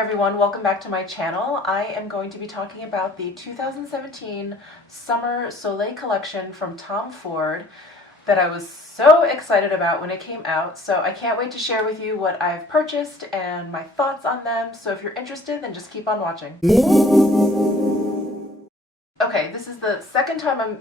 everyone, welcome back to my channel. I am going to be talking about the 2017 Summer Soleil collection from Tom Ford that I was so excited about when it came out. So I can't wait to share with you what I've purchased and my thoughts on them. So if you're interested, then just keep on watching. Okay, this is the second time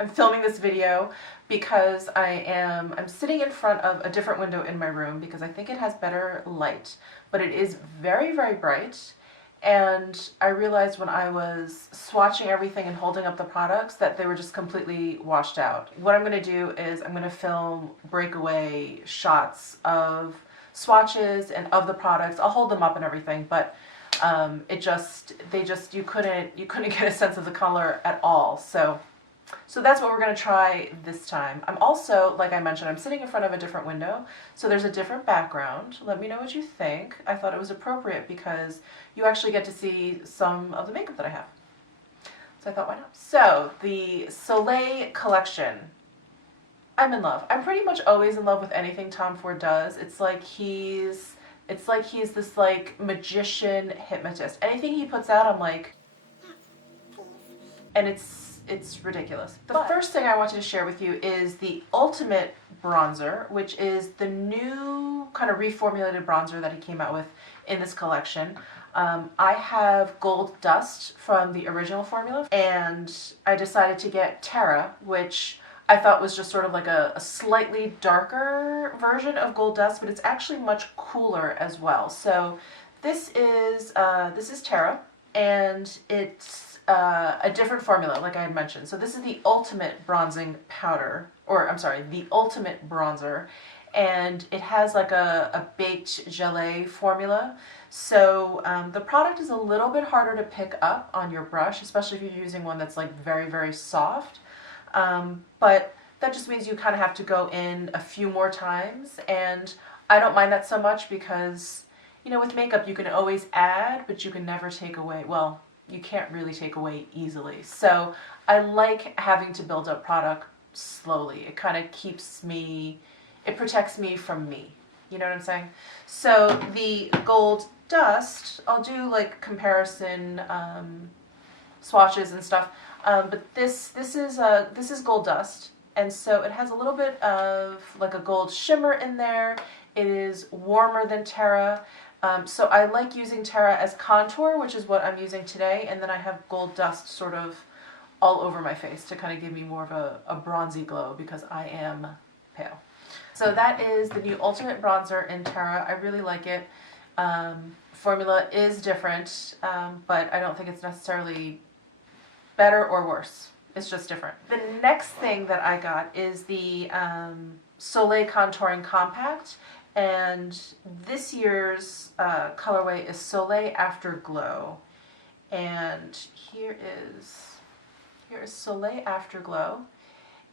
I'm filming this video because I'm sitting in front of a different window in my room because I think it has better light, but it is very, very bright. And I realized when I was swatching everything and holding up the products that they were just completely washed out. What I'm going to do is I'm going to film breakaway shots of swatches and of the products. I'll hold them up and everything, but you couldn't get a sense of the color at all. So that's what we're going to try this time. I'm also, like I mentioned, I'm sitting in front of a different window, so there's a different background. Let me know what you think. I thought it was appropriate because you actually get to see some of the makeup that I have. So I thought, why not? So, the Soleil collection. I'm in love. I'm pretty much always in love with anything Tom Ford does. It's like he's this like magician hypnotist. Anything he puts out, I'm like, and it's ridiculous. The first thing I wanted to share with you is the Ultimate Bronzer, which is the new kind of reformulated bronzer that he came out with in this collection. I have Gold Dust from the original formula, and I decided to get Terra, which I thought was just sort of like a slightly darker version of Gold Dust, but it's actually much cooler as well. So this is Terra, and it's a different formula, like I had mentioned. So this is the Ultimate Bronzing Powder, or I'm sorry, the Ultimate Bronzer, and it has like a baked gelée formula. So the product is a little bit harder to pick up on your brush, especially if you're using one that's like very, very soft. But that just means you kind of have to go in a few more times, and I don't mind that so much because, you know, with makeup you can always add, but you can never take away. Well, you can't really take away easily. So I like having to build up product slowly. It kind of keeps me, it protects me from me. You know what I'm saying? So the Gold Dust, I'll do like comparison swatches and stuff. But this is Gold Dust, and so it has a little bit of like a gold shimmer in there. It is warmer than Terra. So I like using Terra as contour, which is what I'm using today, and then I have Gold Dust sort of all over my face to kind of give me more of a bronzy glow because I am pale. So that is the new Ultimate Bronzer in Terra. I really like it. Formula is different, but I don't think it's necessarily better or worse. It's just different. The next thing that I got is the Soleil Contouring Compact. And this year's colorway is Soleil Afterglow, and here is Soleil Afterglow.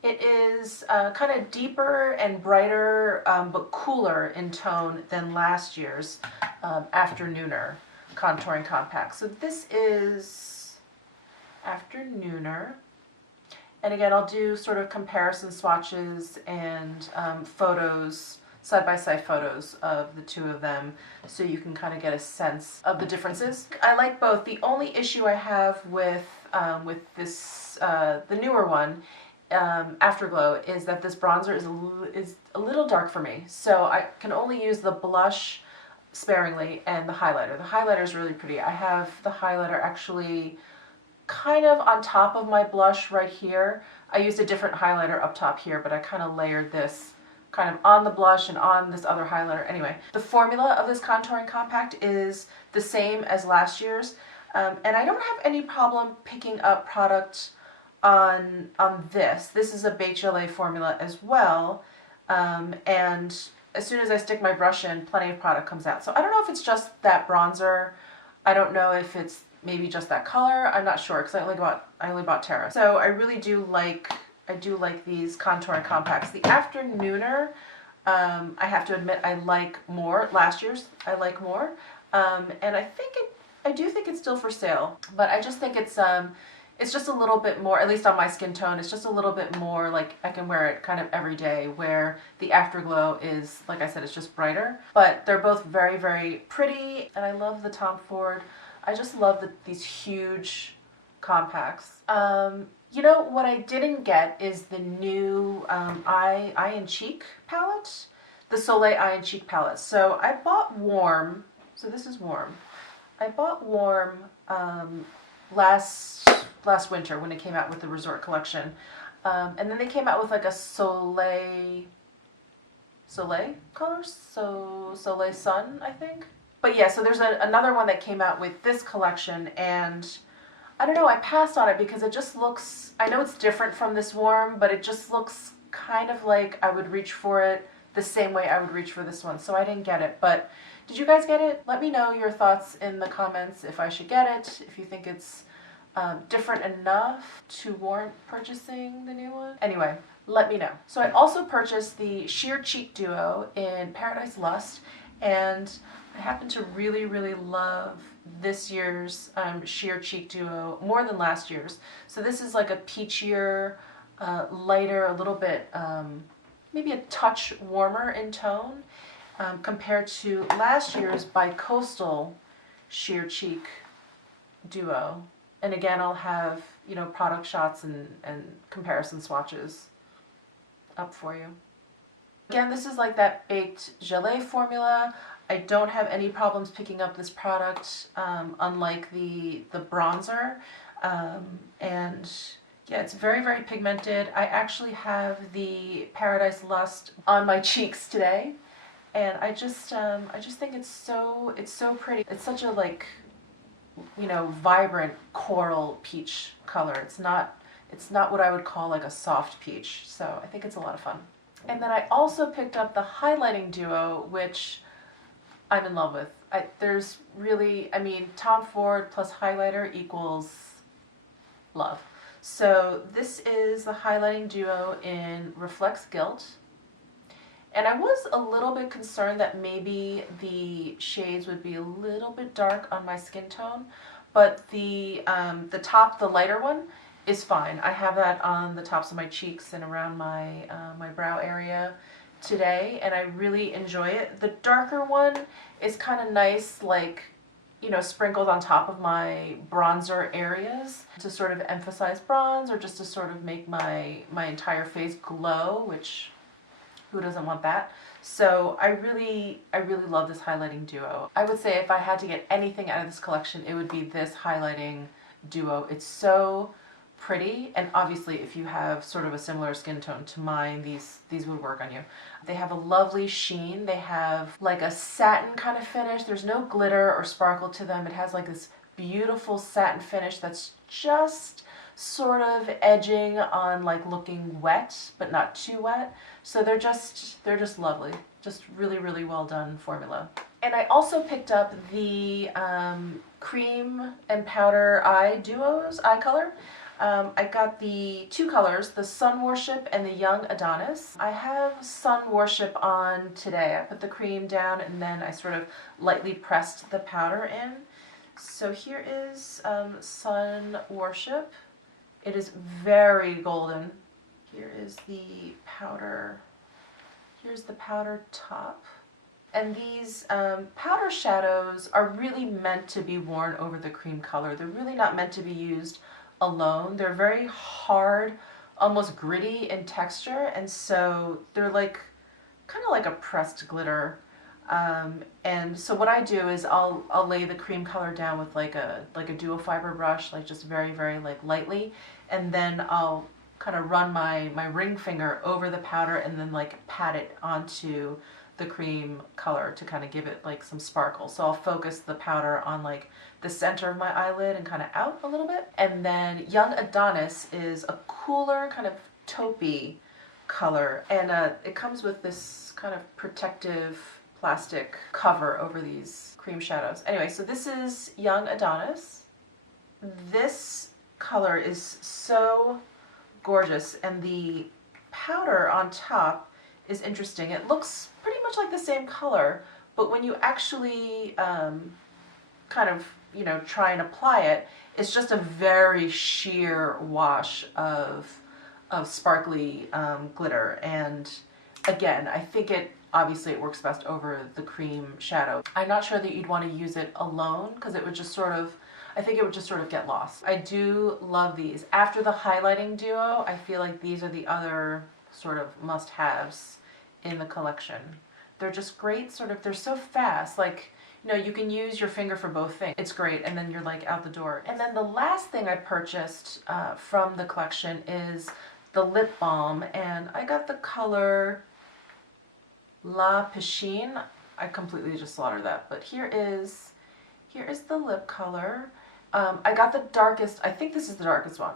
It is kind of deeper and brighter, but cooler in tone than last year's Afternooner Contouring Compact. So this is Afternooner, and again I'll do sort of comparison swatches and photos, side-by-side photos of the two of them so you can kind of get a sense of the differences. I like both. The only issue I have with this, the newer one, Afterglow, is that this bronzer is a little dark for me. So I can only use the blush sparingly and the highlighter. The highlighter is really pretty. I have the highlighter actually kind of on top of my blush right here. I used a different highlighter up top here, but I kind of layered this kind of on the blush and on this other highlighter. Anyway, the formula of this contouring compact is the same as last year's, and I don't have any problem picking up product on this. This is a baked gelée formula as well, and as soon as I stick my brush in, plenty of product comes out. So I don't know if it's just that bronzer. I don't know if it's maybe just that color. I'm not sure because I only bought Terra. So I really do like these contouring compacts. The Afternooner, I have to admit I like more. Last year's I like more, and I do think it's still for sale. But I just think it's it's just a little bit more, at least on my skin tone, it's just a little bit more like I can wear it kind of every day, where the afterglow is, like I said, it's just brighter. But they're both very, very pretty, and I love the Tom Ford. I just love these huge compacts. You know, what I didn't get is the new Eye and Cheek palette, the Soleil Eye and Cheek palette. So I bought Warm, so this is Warm. I bought Warm last winter when it came out with the Resort collection, and then they came out with like a Soleil colors, so Soleil Sun, I think. But yeah, so there's another one that came out with this collection, and I don't know, I passed on it because it just looks, I know it's different from this Warm, but it just looks kind of like I would reach for it the same way I would reach for this one, so I didn't get it. But did you guys get it? Let me know your thoughts in the comments if I should get it, if you think it's different enough to warrant purchasing the new one. Anyway, let me know. So I also purchased the Sheer Cheek Duo in Paradise Lust, and I happen to really, really love this year's Sheer Cheek Duo more than last year's. So this is like a peachier, lighter, a little bit, maybe a touch warmer in tone, compared to last year's Bicoastal Sheer Cheek Duo. And again, I'll have, you know, product shots and comparison swatches up for you. Again, this is like that baked gelée formula. I don't have any problems picking up this product, unlike the bronzer. And yeah, it's very, very pigmented. I actually have the Paradise Lust on my cheeks today. And I just think it's so pretty. It's such a, like, you know, vibrant coral peach color. It's not what I would call like a soft peach. So I think it's a lot of fun. And then I also picked up the highlighting duo, which I'm in love with. There's really, I mean, Tom Ford plus highlighter equals love. So this is the highlighting duo in Reflects Guilt. And I was a little bit concerned that maybe the shades would be a little bit dark on my skin tone, but the top, the lighter one, is fine. I have that on the tops of my cheeks and around my my brow area today, and I really enjoy it. The darker one is kind of nice, like, you know, sprinkled on top of my bronzer areas to sort of emphasize bronze, or just to sort of make my entire face glow, which who doesn't want that? So I really love this highlighting duo. I would say if I had to get anything out of this collection, it would be this highlighting duo. It's so pretty, and obviously if you have sort of a similar skin tone to mine, these would work on you. They have a lovely sheen. They have like a satin kind of finish. There's no glitter or sparkle to them. It has like this beautiful satin finish that's just sort of edging on like looking wet, but not too wet. So they're just lovely. Just really, really well done formula. And I also picked up the cream and powder eye duos, eye color. I got the two colors, the Sun Worship and the Young Adonis. I have Sun Worship on today. I put the cream down and then I sort of lightly pressed the powder in. So here is Sun Worship. It is very golden. Here is the powder. Here's the powder top. And these powder shadows are really meant to be worn over the cream color. They're really not meant to be used alone. They're very hard, almost gritty in texture, and so they're like kind of like a pressed glitter. And so what I do is I'll lay the cream color down with like a duo fiber brush, like just very, very like lightly, and then I'll kind of run my ring finger over the powder and then like pat it onto the cream color to kind of give it like some sparkle. So I'll focus the powder on like the center of my eyelid and kind of out a little bit. And then Young Adonis is a cooler kind of taupey color, and it comes with this kind of protective plastic cover over these cream shadows. Anyway, so this is Young Adonis. This color is so gorgeous, and the powder on top is interesting. It looks pretty much like the same color, but when you actually kind of you know, try and apply it, it's just a very sheer wash of sparkly glitter. And again, I think obviously it works best over the cream shadow. I'm not sure that you'd want to use it alone because it would just sort of, I think it would just sort of get lost. I do love these. After the highlighting duo, I feel like these are the other sort of must-haves in the collection. They're just great, sort of, they're so fast. Like, you know, you can use your finger for both things. It's great, and then you're like out the door. And then the last thing I purchased from the collection is the lip balm, and I got the color La Piscine. I completely just slaughtered that, but here is the lip color. I got the darkest, I think this is the darkest one.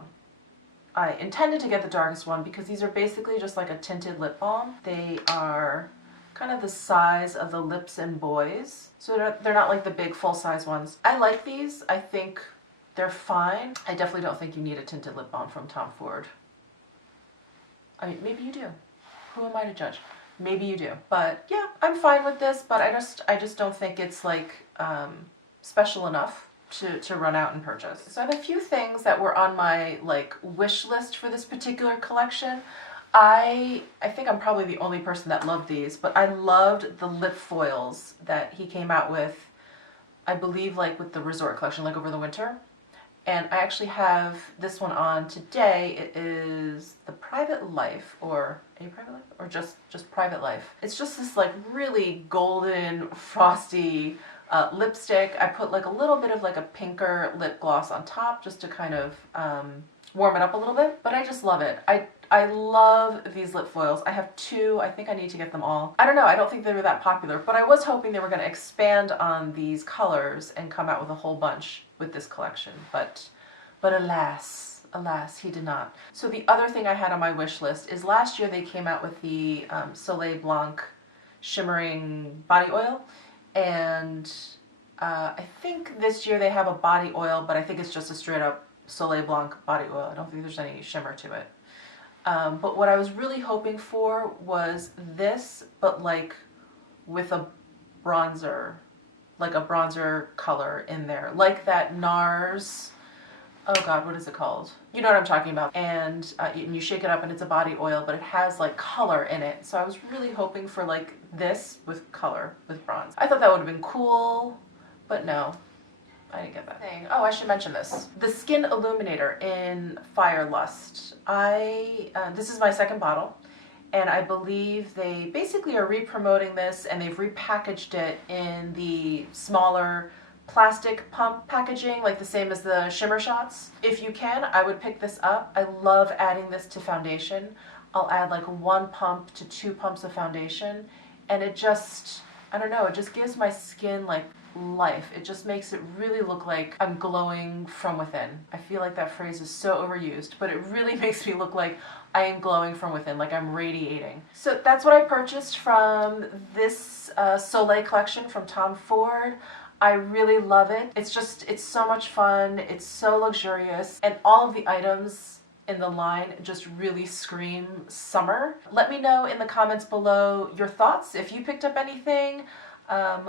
I intended to get the darkest one because these are basically just like a tinted lip balm. They are kind of the size of the Lips and Boys. So they're not like the big full-size ones. I like these. I think they're fine. I definitely don't think you need a tinted lip balm from Tom Ford. I mean, maybe you do. Who am I to judge? Maybe you do. But yeah, I'm fine with this, but I just don't think it's like special enough to run out and purchase. So I have a few things that were on my like wish list for this particular collection. I think I'm probably the only person that loved these, but I loved the lip foils that he came out with, I believe like with the resort collection, like over the winter. And I actually have this one on today. It is the Private Life, or a Private Life, or just Private Life. It's just this like really golden, frosty lipstick. I put like a little bit of like a pinker lip gloss on top just to kind of warm it up a little bit, but I just love it. I love these lip foils. I have two. I think I need to get them all. I don't know. I don't think they were that popular, but I was hoping they were going to expand on these colors and come out with a whole bunch with this collection. But alas, he did not. So the other thing I had on my wish list is last year they came out with the Soleil Blanc shimmering body oil, and I think this year they have a body oil, but I think it's just a straight up Soleil Blanc body oil. I don't think there's any shimmer to it. But what I was really hoping for was this, but like with a bronzer, like a bronzer color in there, like that NARS, oh god, what is it called? You know what I'm talking about. And you shake it up and it's a body oil, but it has like color in it. So I was really hoping for like this with color, with bronze. I thought that would have been cool, but no. I didn't get that thing. Oh, I should mention this. The Skin Illuminator in Fire Lust. This is my second bottle, and I believe they basically are re-promoting this, and they've repackaged it in the smaller plastic pump packaging, like the same as the shimmer shots. If you can, I would pick this up. I love adding this to foundation. I'll add like 1 pump to 2 pumps of foundation, and it just, I don't know, it just gives my skin like life. It just makes it really look like I'm glowing from within. I feel like that phrase is so overused, but it really makes me look like I am glowing from within, like I'm radiating. So that's what I purchased from this Soleil collection from Tom Ford. I really love it. It's so much fun. It's so luxurious, and all of the items in the line just really scream summer. Let me know in the comments below your thoughts if you picked up anything.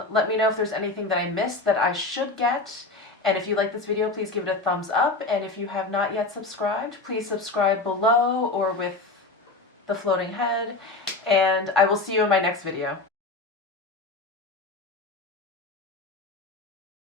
Let me know if there's anything that I missed that I should get. And if you like this video, please give it a thumbs up. And if you have not yet subscribed, please subscribe below or with the floating head. And I will see you in my next video.